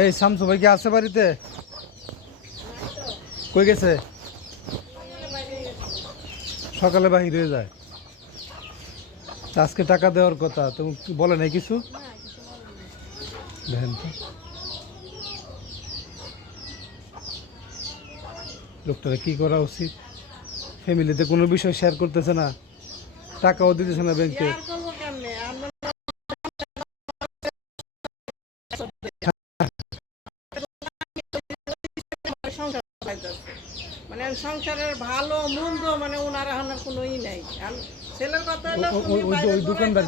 এই শামসু ভাই কি আছে বাড়িতে? কই গেছে? সকালে বাহির হয়ে যায়। আজকে টাকা দেওয়ার কথা, তুমি বলে নাই কিছু? দেখেন তো লোকটারে কি করা উচিত। ফ্যামিলিতে কোনো বিষয় শেয়ার করতেছে না, টাকাও দিতেছে না ব্যাংকে। মানে সংসারের ভালো মন্দ মানে ওনার এখন কোনোই নাই। ছেলের কথা হলো ওই দোকানদার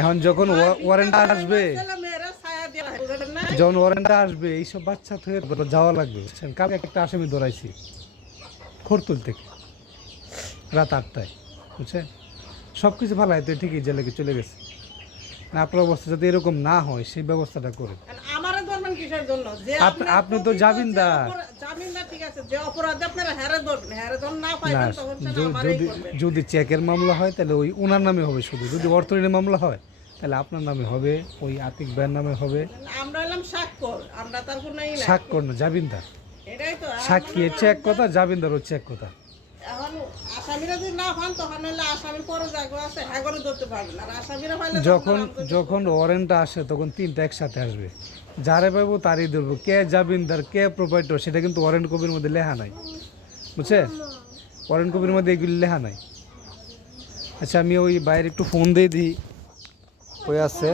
এখন যখন ওয়ারেন্ট আসবে, যখন ওয়ারেন্ট আসবে এইসব বাচ্চা থেকে যাওয়া লাগবে। কালকে একটা আসামি ধরাইছি খরতুল থেকে রাত 8টায়, বুঝছেন? সব কিছু ভালো হয় তো ঠিকই জেলে চলে গেছে। আপনার অবস্থা যাতে এরকম না হয় সেই ব্যবস্থাটা করে। আপনি তো জামিনদার, যদি চেকের মামলা হয় তাহলে ওই ওনার নামে হবে শুধু, যদি অর্থঋণের মামলা হয় তাহলে আপনার নামে হবে, ওই আতিক ভাইয়ের নামে হবে। স্বাক্ষর না, জামিনদার। সাক্ষী হচ্ছে এক কথা, জামিনদার হচ্ছে এক কথা। যখন ওয়ারেন্ট আসে তখন তিনটা একসাথে আসবে, যারে পাবো তারই ধরবো। কে জামিনদার কে প্রোপাইটর সেটা কিন্তু ওয়ারেন্ট কপির মধ্যে লেখা নাই, বুঝছে? ওয়ারেন্ট কপির মধ্যে এগুলি লেখা নাই। আচ্ছা আমি ওই বাইরে একটু ফোন দিয়ে দিই, ওই আছে।